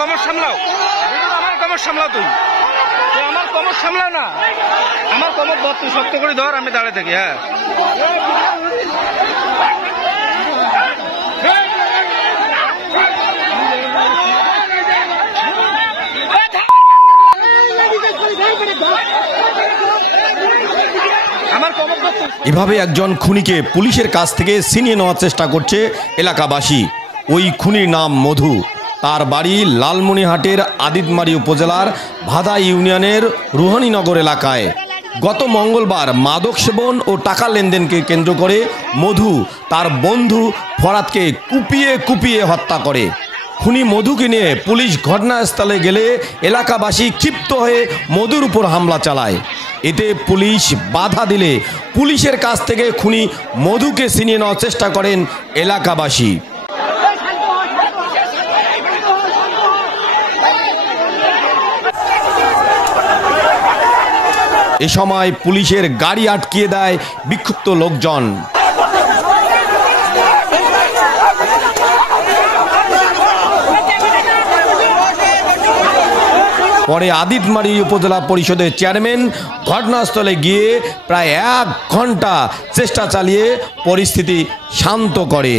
কমর সামলাও, আমার কমর সামলাও, তুই আমার কমর সামলাও না, আমার কমর ধর, তুই শক্ত করে ধর, আমি দাঁড়িয়ে থাকি। হ্যাঁ, এভাবে একজন খুনিকে পুলিশের কাছ থেকে ছিনিয়ে নেওয়ার চেষ্টা করছে এলাকাবাসী। ওই খুনির নাম মধু। তার বাড়ি লালমনিরহাটের আদিতমারি উপজেলার ভাদা ইউনিয়নের রুহানীনগর এলাকায়। গত মঙ্গলবার মাদক সেবন ও টাকা লেনদেনকে কেন্দ্র করে মধু তার বন্ধু ফরাদকে কুপিয়ে কুপিয়ে হত্যা করে। খুনি মধুকে নিয়ে পুলিশ ঘটনাস্থলে গেলে এলাকাবাসী ক্ষিপ্ত হয়ে মধুর উপর হামলা চালায়। এতে পুলিশ বাধা দিলে পুলিশের কাছ থেকে খুনি মধুকে ছিনিয়ে নেওয়ার চেষ্টা করেন এলাকাবাসী। এ সময় পুলিশের গাড়ি আটকিয়ে দেয় বিক্ষুব্ধ লোকজন। পরে আদিতমারি উপজেলা পরিষদের চেয়ারম্যান ঘটনাস্থলে গিয়ে প্রায় 1 ঘন্টা চেষ্টা চালিয়ে পরিস্থিতি শান্ত করে।